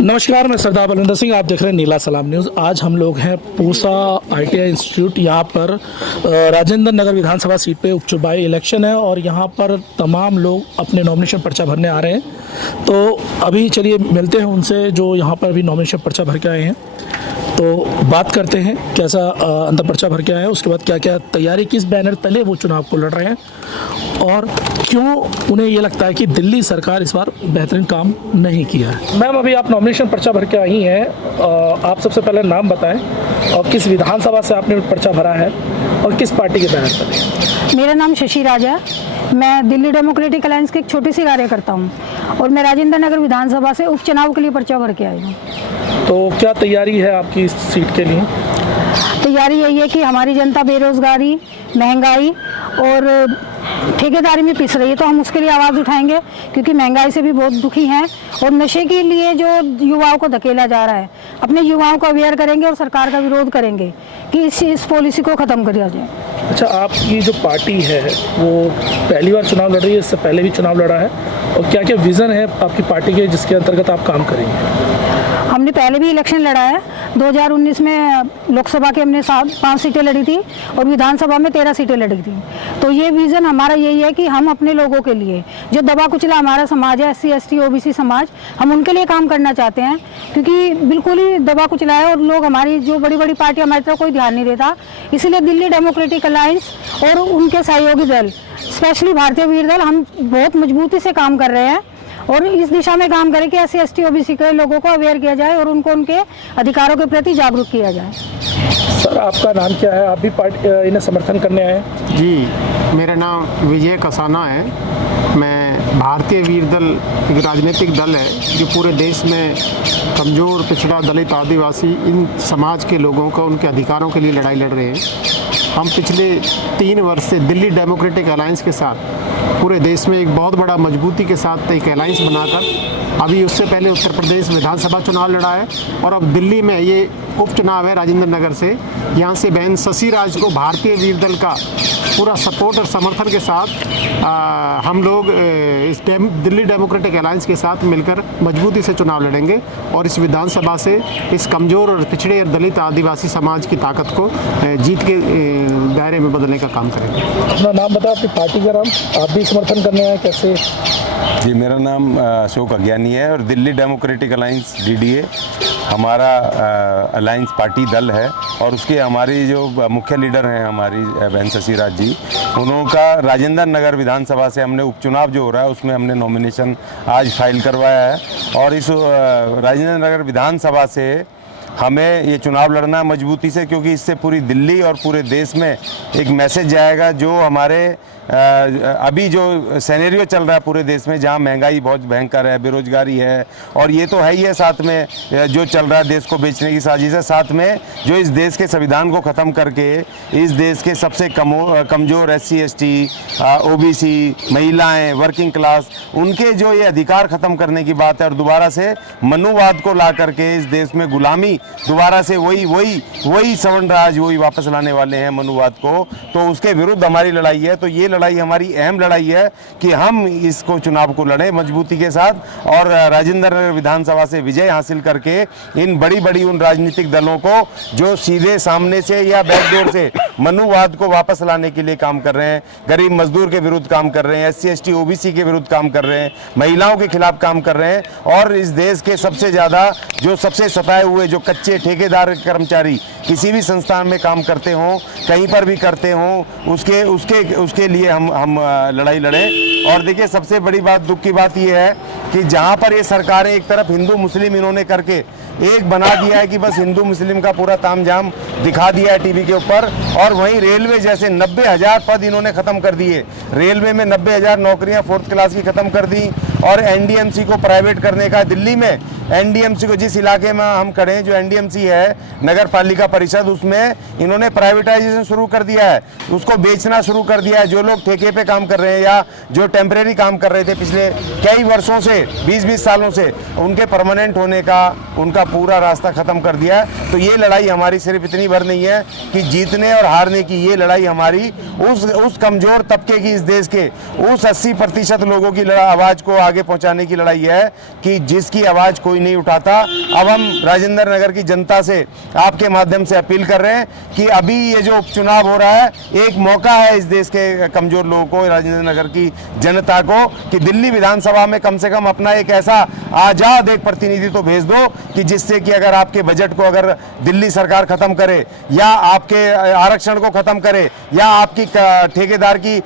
नमस्कार, मैं सरदार बलविंदर सिंह। आप देख रहे हैं नीला सलाम न्यूज़। आज हम लोग हैं पूसा ITI इंस्टीट्यूट। यहाँ पर राजेंद्र नगर विधानसभा सीट पे उपचुनाव इलेक्शन है और यहाँ पर तमाम लोग अपने नॉमिनेशन पर्चा भरने आ रहे हैं। तो अभी चलिए मिलते हैं उनसे जो यहाँ पर अभी नॉमिनेशन पर्चा भर के आए हैं। तो बात करते हैं कैसा अंदर पर्चा भर के आए हैं, उसके बाद क्या क्या तैयारी, किस बैनर तले वो चुनाव को लड़ रहे हैं और क्यों उन्हें ये लगता है कि दिल्ली सरकार इस बार बेहतरीन काम नहीं किया है। मैम, अभी आप नॉमिनेशन पर्चा भर के आई हैं, आप सबसे पहले नाम बताएं और किस विधानसभा से आपने पर्चा भरा है और किस पार्टी के बैनर पर? मेरा नाम शशि राजा, मैं दिल्ली डेमोक्रेटिक अलायंस की एक छोटी सी कार्यकर्ता हूँ और मैं राजेंद्र नगर विधानसभा से उपचुनाव के लिए पर्चा भर के आई हूँ। तो क्या तैयारी है आपकी इस सीट के लिए? तैयारी यही है कि हमारी जनता बेरोजगारी, महंगाई और ठेकेदारी में पिस रही है, तो हम उसके लिए आवाज़ उठाएंगे क्योंकि महंगाई से भी बहुत दुखी हैं और नशे के लिए जो युवाओं को धकेला जा रहा है, अपने युवाओं को अवेयर करेंगे और सरकार का विरोध करेंगे कि इस पॉलिसी को ख़त्म किया जाए। अच्छा, आपकी जो पार्टी है वो पहली बार चुनाव लड़ रही है, इससे पहले भी चुनाव लड़ा है, और क्या क्या विज़न है आपकी पार्टी के जिसके अंतर्गत आप काम करेंगे? हमने पहले भी इलेक्शन लड़ा है। 2019 में लोकसभा के हमने 5 सीटें लड़ी थी और विधानसभा में 13 सीटें लड़ी थी। तो ये विज़न हमारा यही है कि हम अपने लोगों के लिए, जो दबा कुचला हमारा समाज है, SC ST OBC समाज, हम उनके लिए काम करना चाहते हैं क्योंकि बिल्कुल ही दबा कुचला है और लोग, हमारी जो बड़ी बड़ी पार्टी, हमारी तरफ कोई ध्यान नहीं देता। इसलिए दिल्ली डेमोक्रेटिक अलायंस और उनके सहयोगी दल, स्पेशली भारतीय वीर दल, हम बहुत मजबूती से काम कर रहे हैं और इस दिशा में काम करें कि SC ST OBC के लोगों को अवेयर किया जाए और उनको उनके अधिकारों के प्रति जागरूक किया जाए। सर, आपका नाम क्या है? आप भी पार्टी इन्हें समर्थन करने आए हैं? जी, मेरा नाम विजय कसाना है। मैं भारतीय वीर दल एक राजनीतिक दल है जो पूरे देश में कमज़ोर, पिछड़ा, दलित, आदिवासी, इन समाज के लोगों को उनके अधिकारों के लिए लड़ाई लड़ रहे हैं। हम पिछले 3 वर्ष से दिल्ली डेमोक्रेटिक अलायंस के साथ पूरे देश में एक बहुत बड़ा मजबूती के साथ एक अलायंस बनाकर, अभी उससे पहले उत्तर प्रदेश विधानसभा चुनाव लड़ा है और अब दिल्ली में ये उपचुनाव है राजेंद्र नगर से। यहाँ से बहन शशि राज को भारतीय वीर दल का पूरा सपोर्ट और समर्थन के साथ हम लोग इस दिल्ली डेमोक्रेटिक अलायंस के साथ मिलकर मजबूती से चुनाव लड़ेंगे और इस विधानसभा से इस कमज़ोर और पिछड़े और दलित आदिवासी समाज की ताकत को जीत के दायरे में बदलने का काम करेंगे। अपना नाम बताओ, अपनी पार्टी का नाम, आप भी समर्थन करने आए कैसे? जी, मेरा नाम अशोक अज्ञानी है और दिल्ली डेमोक्रेटिक अलायंस DDA हमारा अलायंस पार्टी दल है और उसके हमारी जो मुख्य लीडर हैं हमारी बहन शशि राज जी, उनका राजेंद्र नगर विधानसभा से हमने उपचुनाव जो हो रहा है उसमें हमने नॉमिनेशन आज फाइल करवाया है और इस राजेंद्र नगर विधानसभा से हमें ये चुनाव लड़ना मजबूती से, क्योंकि इससे पूरी दिल्ली और पूरे देश में एक मैसेज जाएगा जो हमारे अभी जो सिनेरियो चल रहा है पूरे देश में, जहां महंगाई बहुत भयंकर है, बेरोजगारी है और ये तो है ही है, साथ में जो चल रहा है देश को बेचने की साजिश है, साथ में जो इस देश के संविधान को ख़त्म करके इस देश के सबसे कमज़ोर SC ST OBC, महिलाएं, वर्किंग क्लास, उनके जो ये अधिकार ख़त्म करने की बात है और दोबारा से मनुवाद को ला करके इस देश में गुलामी, दोबारा से वही सवर्ण राज वही वापस लाने वाले हैं मनुवाद को, तो उसके विरुद्ध हमारी लड़ाई है। तो ये लड़ाई हमारी अहम लड़ाई है कि हम इसको चुनाव को लड़ें मजबूती के साथ और राजेंद्र नगर विधानसभा से विजय हासिल करके इन बड़ी उन राजनीतिक दलों को जो सीधे सामने से या बैकडोर से मनुवाद को वापस लाने के लिए काम कर रहे हैं, गरीब मजदूर के विरुद्ध काम कर रहे हैं, SC ST OBC के विरुद्ध काम कर रहे हैं, महिलाओं के खिलाफ काम कर रहे हैं और इस देश के सबसे ज़्यादा जो सबसे सताए हुए जो कच्चे ठेकेदार कर्मचारी किसी भी संस्थान में काम करते हों, कहीं पर भी करते हों, उसके लिए हम लड़ाई लड़ें। और देखिए, सबसे बड़ी बात, दुख की बात यह है कि जहां पर ये सरकारें एक तरफ हिंदू मुस्लिम इन्होंने करके एक बना दिया है कि बस हिंदू मुस्लिम का पूरा तामझाम दिखा दिया है टीवी के ऊपर, और वहीं रेलवे जैसे 90,000 पद इन्होंने ख़त्म कर दिए। रेलवे में 90,000 नौकरियां 4th क्लास की ख़त्म कर दी और NDMC को प्राइवेट करने का, दिल्ली में NDMC को, जिस इलाके में हम खड़े हैं जो NDMC है नगर पालिका परिषद, उसमें इन्होंने प्राइवेटाइजेशन शुरू कर दिया है, उसको बेचना शुरू कर दिया है। जो लोग ठेके पे काम कर रहे हैं या जो टेम्परेरी काम कर रहे थे पिछले कई वर्षों से, 20-20 सालों से, उनके परमानेंट होने का उनका पूरा रास्ता ख़त्म कर दिया है। तो ये लड़ाई हमारी सिर्फ इतनी भर नहीं है कि जीतने और हारने की, ये लड़ाई हमारी उस कमज़ोर तबके की, इस देश के उस 80% लोगों की आवाज़ को आगे पहुंचाने की लड़ाई है कि जिसकी आवाज़ कोई नहीं उठाता। अब हम राजेंद्र नगर की जनता से आपके माध्यम से अपील कर रहे हैं कि अभी ये जो उपचुनाव हो रहा है, एक मौका है इस देश के कमज़ोर लोगों को, राजेंद्र नगर की जनता को, कि दिल्ली विधानसभा में कम से कम अपना एक ऐसा आज़ाद एक प्रतिनिधि तो भेज दो कि जिससे कि अगर आपके बजट को अगर दिल्ली सरकार ख़त्म करे या आपके आरक्षण को ख़त्म करे या आपकी ठेकेदार की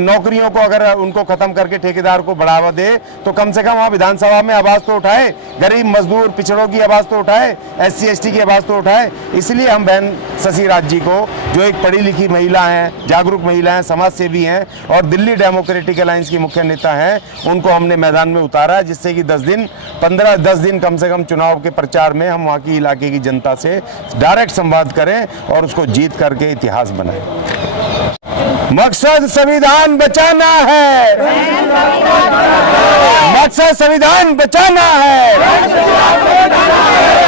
नौकरियों को अगर उनको ख़त्म करके ठेकेदार को बढ़ावा दे, तो कम से कम वहाँ विधानसभा में आवाज़ तो उठाए, गरीब मजदूर पिछड़ों की आवाज़ तो उठाए, SC ST की आवाज़ तो उठाए। इसलिए हम बहन शशि राज जी को, जो एक पढ़ी लिखी महिला हैं, जागरूक महिला हैं, समाज सेवी हैं और दिल्ली डेमोक्रेटिक अलायंस की मुख्य नेता हैं, उनको हमने मैदान में उतारा है, जिससे कि 10 दिन कम से कम चुनाव के प्रचार में हम वहाँ की इलाके की जनता से डायरेक्ट संवाद करें और उसको जीत करके इतिहास बनाएं। मकसद संविधान बचाना है, मकसद संविधान बचाना है।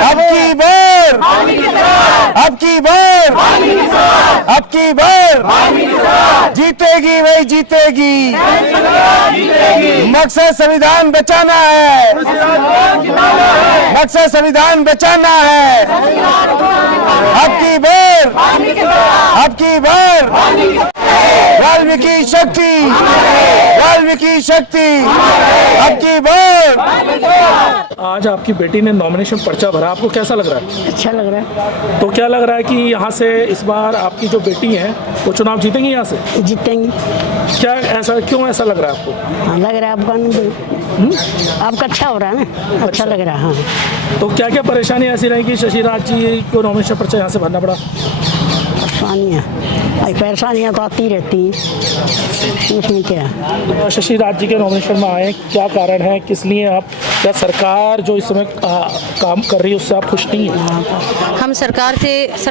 अब की बार, अब की बार, अब की बार जीतेगी वही जीतेगी। मकसद संविधान बचाना है, मकसद संविधान बचाना है। अब की बार, अब की बार वाल्मीकि शक्ति, वाल्मीकि शक्ति, अब की बार। आज आपकी बेटी ने नॉमिनेशन पर्चा भरा, आपको कैसा लग रहा है? अच्छा लग रहा है। तो क्या लग रहा है कि यहाँ से इस बार आपकी जो बेटी है वो चुनाव जीतेंगी यहाँ से? जीतेंगे। क्या ऐसा, क्यों ऐसा लग रहा है आपको? हाँ लग रहा है आपका आपका अच्छा हो रहा है ना, अच्छा लग रहा है। हाँ तो क्या क्या परेशानी ऐसी रही कि शशि राज जी को नॉमिनेशन पर्चा यहाँ से भरना पड़ा? परेशानियाँ तो आती रहती हैं, उसमें क्या है। शशि राज जी के नॉमिनेशन में आए, क्या कारण है, किस लिए आप, क्या सरकार जो इस समय काम कर रही है उससे आप खुश नहीं हैं? हम सरकार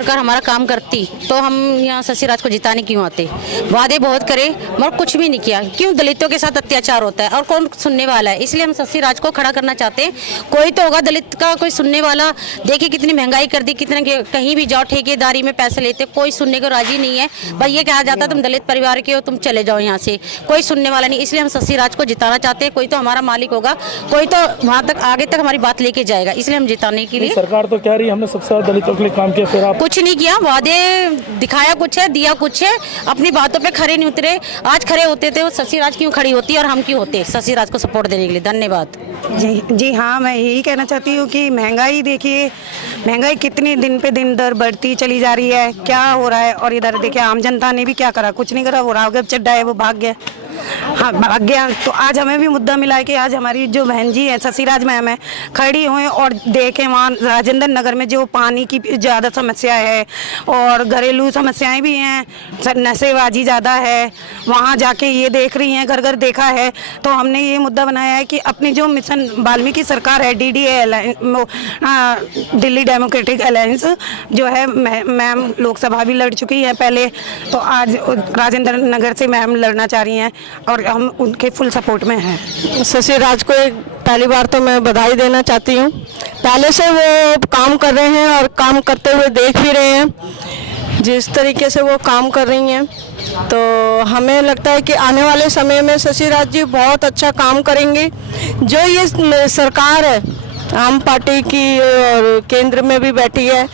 हमारा काम करती तो हम यहाँ शशि राज को जिताने क्यों आते? वादे बहुत करे मगर कुछ भी नहीं किया। क्यों दलितों के साथ अत्याचार होता है और कौन सुनने वाला है? इसलिए हम शशि राज को खड़ा करना चाहते हैं। कोई तो होगा दलित का, कोई सुनने वाला। देखिए कितनी महंगाई कर दी, कितने कहीं भी जाओ ठेकेदारी में पैसे लेते, कोई सुनने को राजी नहीं है। भाई ये कहा जाता तुम दलित परिवार के हो, तुम चले जाओ यहाँ से, कोई सुनने वाला नहीं। इसलिए हम शशि राज को जिताना चाहते हैं। कोई तो हमारा मालिक होगा, कोई तो वहाँ तक आगे तक हमारी बात लेके जाएगा, इसलिए हम जिताने के लिए। सरकार तो कह रही है हमने सबसे ज्यादा दलितों के लिए काम किया, फिर आप कुछ नहीं किया। वादे दिखाया कुछ है, दिया कुछ है, अपनी बातों पे खड़े नहीं उतरे। आज खड़े होते थे वो शशि राज क्यों खड़ी होती और हम क्यों होते शशि राज को सपोर्ट देने के लिए। धन्यवाद। जी हाँ, मैं यही कहना चाहती हूँ कि महंगाई देखिए, महंगाई कितनी दिन पे दिन दर बढ़ती चली जा रही है, क्या हो रहा है। और इधर देखिए आम जनता ने भी क्या करा, कुछ नहीं करा। वो राघव चड्ढा है वो भाग गया, हाँ भाग गया। तो आज हमें भी मुद्दा मिला है कि आज हमारी जो बहन जी है शशि राज मैम है, खड़ी हुए और देखें वहाँ राजेंद्र नगर में जो पानी की ज़्यादा समस्या है और घरेलू समस्याएं भी हैं, नशेबाजी ज़्यादा है, वहाँ जाके ये देख रही हैं, घर घर देखा है। तो हमने ये मुद्दा बनाया है कि अपनी जो मिशन वाल्मीकि सरकार है, DDA दिल्ली डेमोक्रेटिक अलायंस जो है, मैम लोकसभा भी लड़ चुकी है पहले, तो आज राजेंद्र नगर से मैम लड़ना चाह रही हैं और हम उनके फुल सपोर्ट में हैं। शशि राज को पहली बार तो मैं बधाई देना चाहती हूँ। पहले से वो काम कर रहे हैं और काम करते हुए देख भी रहे हैं जिस तरीके से वो काम कर रही हैं, तो हमें लगता है कि आने वाले समय में शशि राज जी बहुत अच्छा काम करेंगे। जो ये सरकार है आम पार्टी की और केंद्र में भी बैठी है,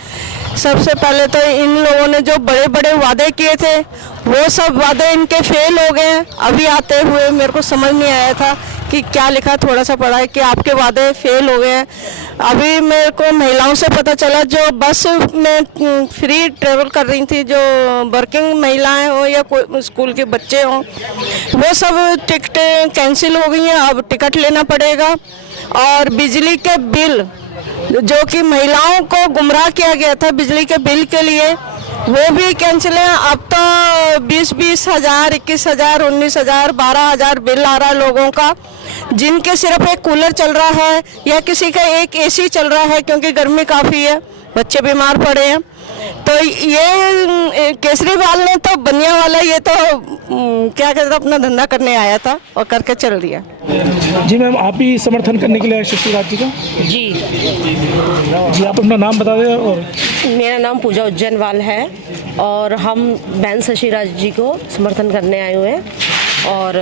सबसे पहले तो इन लोगों ने जो बड़े बड़े वादे किए थे वो सब वादे इनके फेल हो गए हैं। अभी आते हुए मेरे को समझ नहीं आया था कि क्या लिखा, थोड़ा सा पढ़ा है कि आपके वादे फेल हो गए हैं। अभी मेरे को महिलाओं से पता चला जो बस में फ्री ट्रेवल कर रही थी, जो वर्किंग महिलाएं हो या कोई स्कूल के बच्चे हों, वो सब टिकटें कैंसिल हो गई हैं, अब टिकट लेना पड़ेगा। और बिजली के बिल जो कि महिलाओं को गुमराह किया गया था बिजली के बिल के लिए, वो भी कैंसिल है। अब तो 20-20 हज़ार, 21 हज़ार, 19 हज़ार, 12 हज़ार बिल आ रहा है लोगों का, जिनके सिर्फ एक कूलर चल रहा है या किसी का एक AC चल रहा है क्योंकि गर्मी काफ़ी है, बच्चे बीमार पड़े हैं। तो ये केजरीवाल ने तो बनिया वाला ये तो क्या कहते हैं, अपना धंधा करने आया था और करके चल दिया। जी मैम, आप ही समर्थन करने के लिए आए शशि राज जी का? जी आप अपना नाम बता दें। और मेरा नाम पूजा उज्जैनवाल है और हम बहन शशि राज जी को समर्थन करने आए हुए हैं। और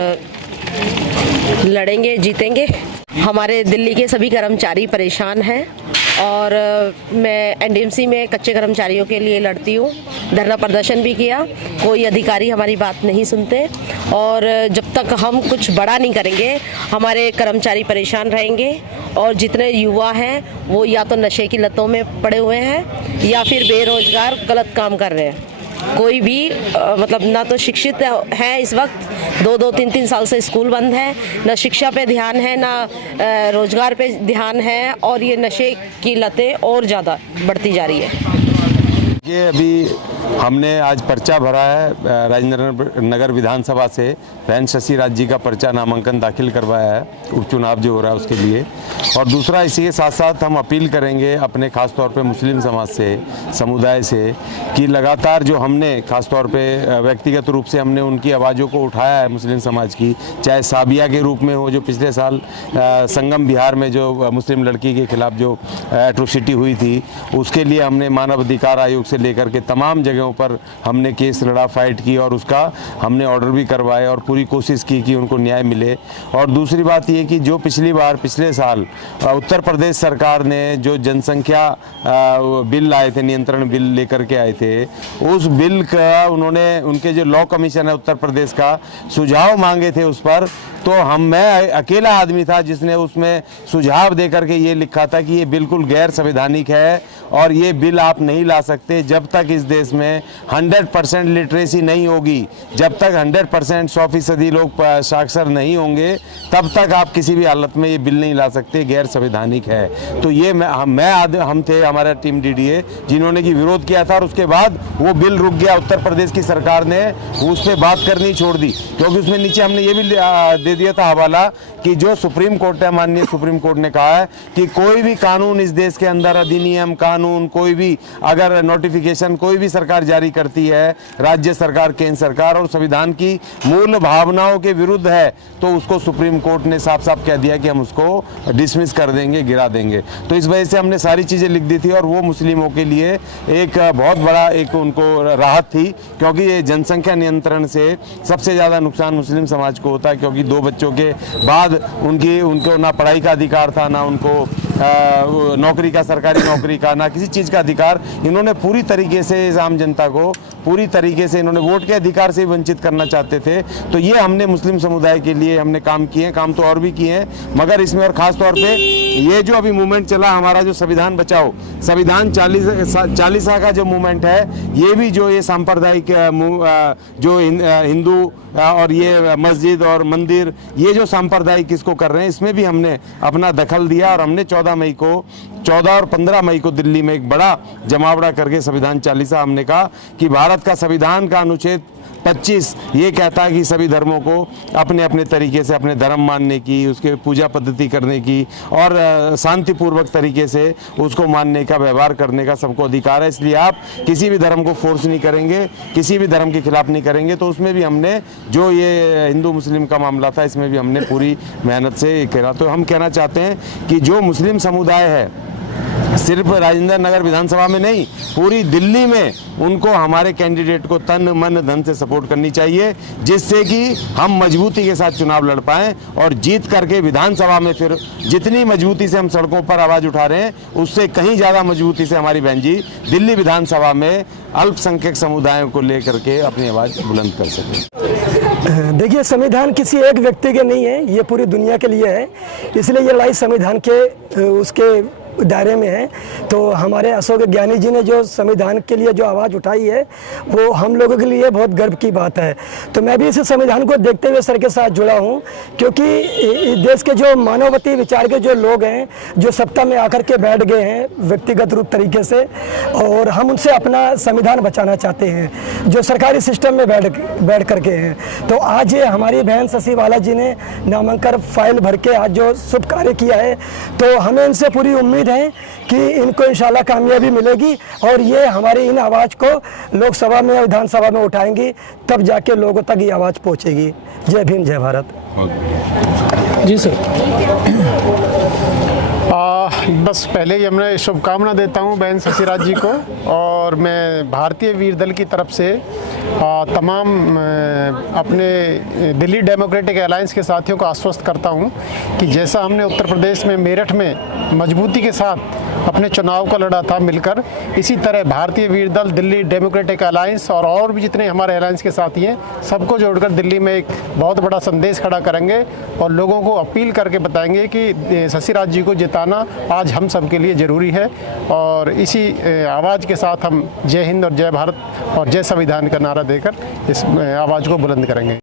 लड़ेंगे, जीतेंगे। हमारे दिल्ली के सभी कर्मचारी परेशान हैं और मैं एनडीएमसी में कच्चे कर्मचारियों के लिए लड़ती हूँ। धरना प्रदर्शन भी किया, कोई अधिकारी हमारी बात नहीं सुनते और जब तक हम कुछ बड़ा नहीं करेंगे हमारे कर्मचारी परेशान रहेंगे और जितने युवा हैं वो या तो नशे की लतों में पड़े हुए हैं या फिर बेरोजगार गलत काम कर रहे हैं। कोई भी मतलब ना तो शिक्षित है, इस वक्त 2-2, 3-3 साल से स्कूल बंद है, ना शिक्षा पे ध्यान है, ना रोजगार पे ध्यान है और ये नशे की लतें और ज़्यादा बढ़ती जा रही है। ये अभी हमने आज पर्चा भरा है राजेंद्र नगर विधानसभा से। बहन शशि राज जी का पर्चा नामांकन दाखिल करवाया है उपचुनाव जो हो रहा है उसके लिए। और दूसरा इसी के साथ साथ हम अपील करेंगे अपने ख़ास तौर पे मुस्लिम समाज से, समुदाय से, कि लगातार जो हमने ख़ास तौर पे व्यक्तिगत रूप से हमने उनकी आवाज़ों को उठाया है मुस्लिम समाज की, चाहे साबिया के रूप में हो जो पिछले साल संगम बिहार में जो मुस्लिम लड़की के खिलाफ जो एट्रोसिटी हुई थी, उसके लिए हमने मानव अधिकार आयोग से लेकर के तमाम जगहों पर हमने केस लड़ा, फाइट की और उसका हमने ऑर्डर भी करवाए और पूरी कोशिश की कि उनको न्याय मिले। और दूसरी बात ये कि जो पिछले साल उत्तर प्रदेश सरकार ने जो जनसंख्या बिल लाए थे, नियंत्रण बिल लेकर के आए थे, उस बिल का उन्होंने, उनके जो लॉ कमीशन है उत्तर प्रदेश का, सुझाव मांगे थे उस पर। तो मैं अकेला आदमी था जिसने उसमें सुझाव देकर के ये लिखा था कि ये बिल्कुल गैर संवैधानिक है और ये बिल आप नहीं ला सकते जब तक इस देश में 100% लिटरेसी नहीं होगी, जब तक 100% 100% लोग साक्षर नहीं होंगे, तब तक आप किसी भी हालत में ये बिल नहीं ला सकते, गैर संवैधानिक है। तो ये हम थे, हमारा टीम डीडीए, जिन्होंने की विरोध किया था और उसके बाद वो बिल रुक गया। उत्तर प्रदेश की सरकार ने उस पर बात करनी छोड़ दी, क्योंकि उसमें नीचे हमने ये भी दे दिया था हवाला कि जो सुप्रीम कोर्ट है, माननीय सुप्रीम कोर्ट ने कहा है कि कोई भी कानून इस देश के अंदर, अधिनियम, कानून, कोई भी अगर नोटिफिकेशन कोई भी सरकार जारी करती है, राज्य सरकार, केंद्र सरकार, और संविधान की मूल भावनाओं के विरुद्ध है, तो उसको सुप्रीम कोर्ट ने साफ साफ कह दिया कि हम उसको डिसमिस कर देंगे, गिरा देंगे। तो इस वजह से हमने सारी चीज़ें लिख दी थी और वो मुस्लिमों के लिए एक बहुत बड़ा एक उनको राहत थी, क्योंकि ये जनसंख्या नियंत्रण से सबसे ज़्यादा नुकसान मुस्लिम समाज को होता है, क्योंकि 2 बच्चों के बाद उनको ना पढ़ाई का अधिकार था, ना उनको नौकरी का, सरकारी नौकरी का, ना किसी चीज़ का अधिकार। इन्होंने पूरी तरीके से आम जनता को पूरी तरीके से इन्होंने वोट के अधिकार से वंचित करना चाहते थे। तो ये हमने मुस्लिम समुदाय के लिए हमने काम किए हैं, काम तो और भी किए हैं, मगर इसमें और ख़ास तौर पे ये जो अभी मूवमेंट चला हमारा, जो संविधान बचाओ, संविधान 40 का जो मूवमेंट है, ये भी जो ये सांप्रदायिक जो हिंदू और ये मस्जिद और मंदिर, ये जो सांप्रदायिक इसको कर रहे हैं, इसमें भी हमने अपना दखल दिया और हमने 14 और 15 मई को दिल्ली में एक बड़ा जमावड़ा करके संविधान 40 हमने कहा कि भारत का संविधान का अनुच्छेद 25 ये कहता है कि सभी धर्मों को अपने अपने तरीके से अपने धर्म मानने की, उसके पूजा पद्धति करने की और शांतिपूर्वक तरीके से उसको मानने का, व्यवहार करने का सबको अधिकार है। इसलिए आप किसी भी धर्म को फोर्स नहीं करेंगे, किसी भी धर्म के खिलाफ नहीं करेंगे। तो उसमें भी हमने जो ये हिंदू मुस्लिम का मामला था, इसमें भी हमने पूरी मेहनत से करा। तो हम कहना चाहते हैं कि जो मुस्लिम समुदाय है, सिर्फ राजेंद्र नगर विधानसभा में नहीं, पूरी दिल्ली में उनको हमारे कैंडिडेट को तन मन धन से सपोर्ट करनी चाहिए, जिससे कि हम मजबूती के साथ चुनाव लड़ पाएं और जीत करके विधानसभा में फिर जितनी मजबूती से हम सड़कों पर आवाज़ उठा रहे हैं, उससे कहीं ज़्यादा मजबूती से हमारी बहन जी दिल्ली विधानसभा में अल्पसंख्यक समुदायों को लेकर के अपनी आवाज़ बुलंद कर सकें। देखिए, संविधान किसी एक व्यक्ति के नहीं है, ये पूरी दुनिया के लिए है, इसलिए ये लड़ाई संविधान के उसके दायरे में है। तो हमारे अशोक ज्ञानी जी ने जो संविधान के लिए जो आवाज़ उठाई है, वो हम लोगों के लिए बहुत गर्व की बात है। तो मैं भी इस संविधान को देखते हुए सर के साथ जुड़ा हूँ, क्योंकि देश के जो मानववादी विचार के जो लोग हैं, जो सत्ता में आकर के बैठ गए हैं व्यक्तिगत रूप तरीके से, और हम उनसे अपना संविधान बचाना चाहते हैं, जो सरकारी सिस्टम में बैठ करके हैं। तो आज ये हमारी बहन शशि वाला जी ने नामांकन फाइल भर के आज जो शुभ कार्य किया है, तो हमें इनसे पूरी उम्मीद है कि इनको इंशाल्लाह कामयाबी मिलेगी और ये हमारी इन आवाज़ को लोकसभा में, विधानसभा में उठाएंगी, तब जाके लोगों तक ये आवाज़ पहुंचेगी। जय भीम, जय भारत। जी सर। बस पहले ही मैं शुभकामना देता हूं बहन शशिराज जी को, और मैं भारतीय वीर दल की तरफ से तमाम अपने दिल्ली डेमोक्रेटिक अलायंस के साथियों को आश्वस्त करता हूं कि जैसा हमने उत्तर प्रदेश में मेरठ में मजबूती के साथ अपने चुनाव को लड़ा था मिलकर, इसी तरह भारतीय वीर दल, दिल्ली डेमोक्रेटिक अलायंस और भी जितने हमारे अलायंस के साथी हैं, सबको जोड़कर दिल्ली में एक बहुत बड़ा संदेश खड़ा करेंगे और लोगों को अपील करके बताएंगे कि शशिराज जी को जिताना आज हम सब के लिए ज़रूरी है। और इसी आवाज़ के साथ हम जय हिंद और जय भारत और जय संविधान का नारा देकर इस आवाज़ को बुलंद करेंगे।